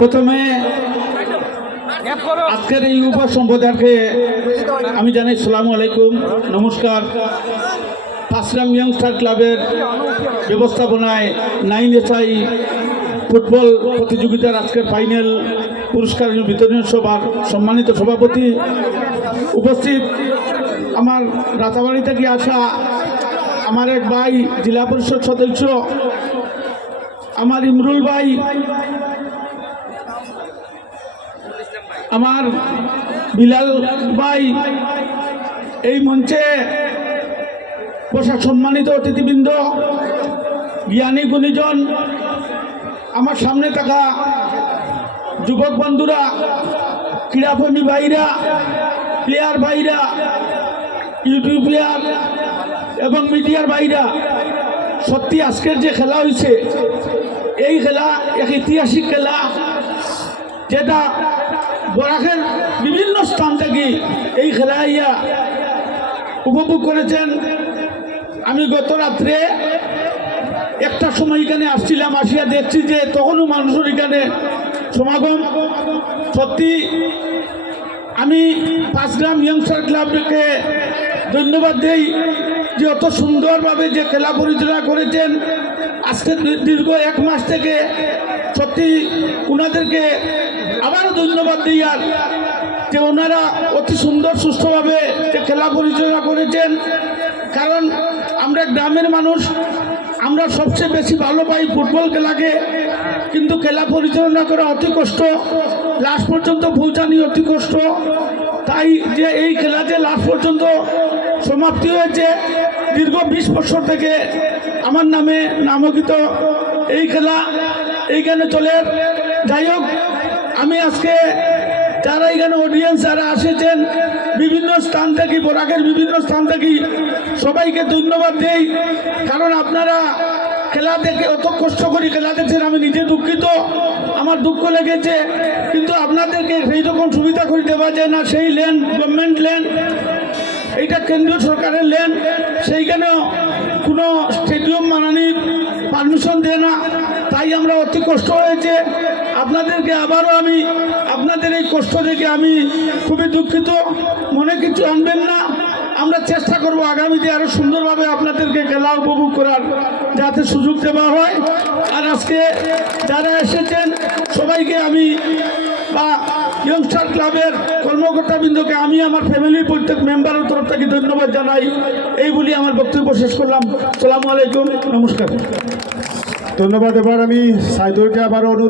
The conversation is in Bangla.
প্রথমে আজকের এই উপসম্প্রদায়কে আমি জানাই, সালামু আলাইকুম, নমস্কার। পাঁচগ্রাম ইয়াংস্টার ক্লাবের ব্যবস্থাপনায় নাইন এসআই ফুটবল প্রতিযোগিতার আজকের ফাইনাল পুরস্কার বিতরণ সভার সম্মানিত সভাপতি উপস্থিত। আমার রাতাবাড়ি থেকে আসা আমার এক ভাই, জেলা পরিষদ সদস্য, আমার ইমরুল ভাই আমার বিলাল ভাই, এই মঞ্চে বসা সম্মানিত অতিথিবৃন্দ, জ্ঞানী গুণীজন, আমার সামনে থাকা যুবক বন্ধুরা, ক্রীড়াপ্রেমী ভাইরা, প্লেয়ার ভাইরা, ইউটিউব প্লেয়ার এবং মিডিয়ার ভাইরা, সত্যি আজকের যে খেলা হয়েছে, এই খেলা এক ঐতিহাসিক খেলা। যেটা বরাকের বিভিন্ন স্থান থেকে এই খেলা ইয়া উপভোগ করেছেন। আমি গত রাত্রে একটা সময় এখানে আসছিলাম, আসিয়া দেখছি যে তখনও মানুষের এখানে সমাগম। সত্যি আমি পাঁচগ্রাম ইয়ংস্টার ক্লাবকে ধন্যবাদ দেই যে অত সুন্দরভাবে যে খেলা পরিচালনা করেছেন। আজকে দীর্ঘ এক মাস থেকে সত্যি ওনাদেরকে আবারও ধন্যবাদ দিই আর যে ওনারা অতি সুন্দর সুস্থভাবে যে খেলা পরিচালনা করেছেন। কারণ আমরা গ্রামের মানুষ, আমরা সবচেয়ে বেশি ভালো পাই ফুটবল খেলাকে। কিন্তু খেলা পরিচালনা করা অতি কষ্ট, লাস্ট পর্যন্ত পৌঁছানি অতি কষ্ট। তাই যে এই খেলাতে লাস্ট পর্যন্ত সমাপ্তি হয়েছে, দীর্ঘ বিশ বছর থেকে আমার নামে নামকিত এই খেলা এইখানে চলে। যাই হোক, আমি আজকে যারা এখানে অডিয়েন্স যারা আসেছেন, বিভিন্ন স্থান থেকে, বরাকের বিভিন্ন স্থান থেকে, সবাইকে ধন্যবাদ দেই। কারণ আপনারা খেলা দেখে অত কষ্ট করি খেলা দেখছেন, আমি নিজে দুঃখিত। আমার দুঃখ লেগেছে, কিন্তু আপনাদেরকে সেই রকম সুবিধা করে দেওয়া যায় না। সেই লেন গভর্নমেন্ট লেন এইটা কেন্দ্রীয় সরকারের লেন সেইখানেও কোনো স্টেডিয়াম বানানির পারমিশন দেয় না। তাই আমরা অতি কষ্ট হয়েছে। আপনাদেরকে আবারও আমি, আপনাদের এই কষ্ট দেখে আমি খুবই দুঃখিত। মনে কিছু আনবেন না। আমরা চেষ্টা করব আগামীতে আরও সুন্দরভাবে আপনাদেরকে খেলা উপভোগ করার, যাতে সুযোগ দেওয়া হয়। আর আজকে যারা এসেছেন, সবাইকে আমি বা ইয়ংস্টার ক্লাবের কর্মকর্তাবৃন্দকে আমি আমার ফ্যামিলির প্রত্যেক মেম্বারের তরফ থেকে ধন্যবাদ জানাই। এই বলি আমার বক্তব্য শেষ করলাম। সালামু আলাইকুম, নমস্কার। ধন্যবাদ। এবার আমি সাইদুলকে আবার অনুরোধ